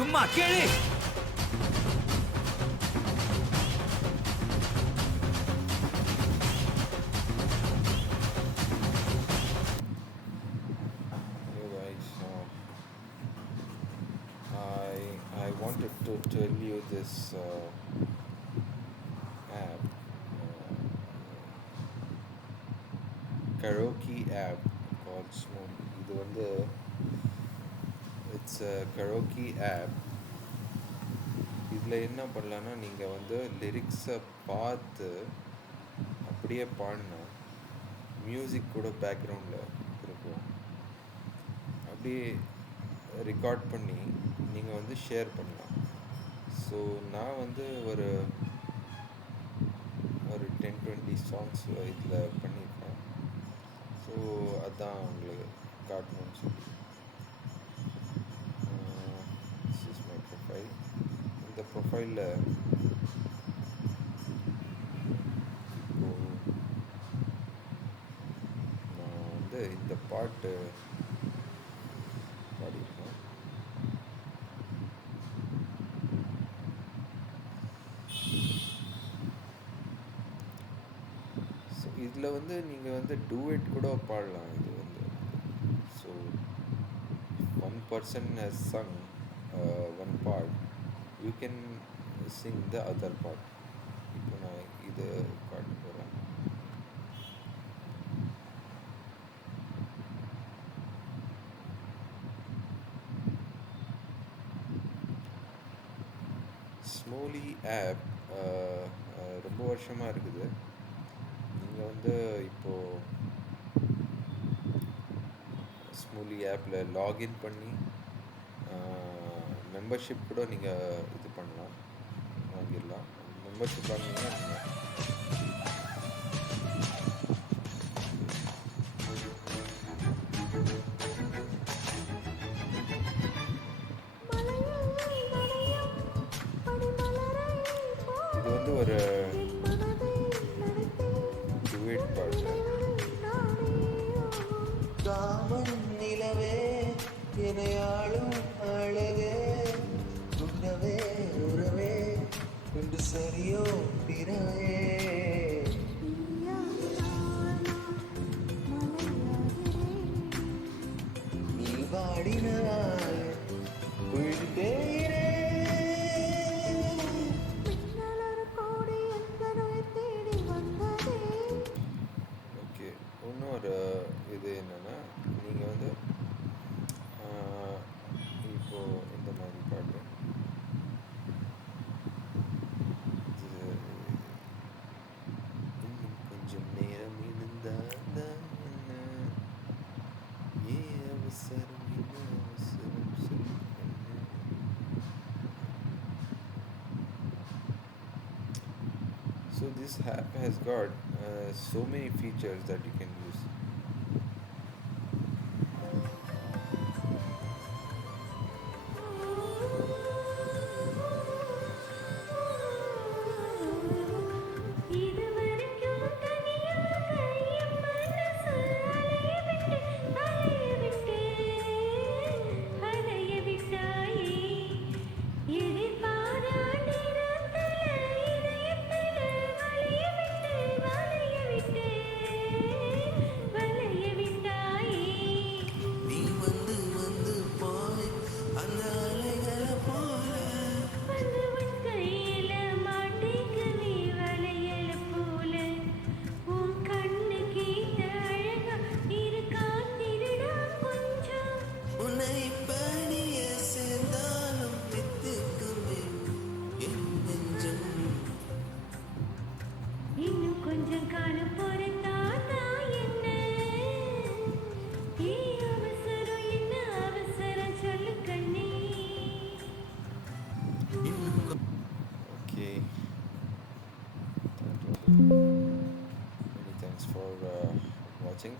சும்மா கேளு. I wanted to tell you this app, karaoke app called Smoon. இது வந்து இட்ஸ் a karaoke app. இதில் என்ன பண்ணலான்னா நீங்கள் வந்து லிரிக்ஸை பார்த்து அப்படியே பாடினா மியூசிக் கூட பேக்ரவுண்டில் இருக்கும். அப்படியே ரெக்கார்ட் பண்ணி நீங்கள் வந்து ஷேர் பண்ணலாம். ஸோ நான் வந்து ஒரு 10-20 சாங்ஸ் இதில் பண்ணியிருக்கேன். ஸோ அதான் உங்களுக்கு காட்டணும்னு சொல்லி. This is my profile. இந்த ப்ரொஃபைலில் இப்போது நான் வந்து இந்த பாட்டு பாடியிருக்கேன். ஸோ இதில் வந்து நீங்கள் வந்து டூயட் கூட பாடலாம். இது வந்து so one person has sung one part, you can sing the other part. இப்போ நான் இது காட்ட போகிறேன். ஸ்மோலி ஆப் ரொம்ப வருஷமாக இருக்குது. நீங்கள் வந்து இப்போது ஸ்மூலி ஆப்பில் லாகின் பண்ணி மெம்பர்ஷிப் கூட நீங்கள் இது பண்ணலாம், வாங்கிடலாம். மெம்பர்ஷிப் வாங்கினீங்கன்னா இது வந்து ஒரு டுவேட் பாட்டு. காமன் நிலவே எனையாளும் அழகே உறவே உறவே என்று சரியோ பிறவே நீ பாடினாய் விழுந்தேரே. ஓகே, இன்னொரு இது என்னென்னா நீங்கள் வந்து இப்போது இந்த மாதிரி பாட்டு இன்னும் கொஞ்சம் நேரம் இருந்தால் என்ன, ஏன் அவசரம் என்ன அவசரம் சொல்லி என்ன. So this app has got so many features that you can use. Okay. Many thanks for watching.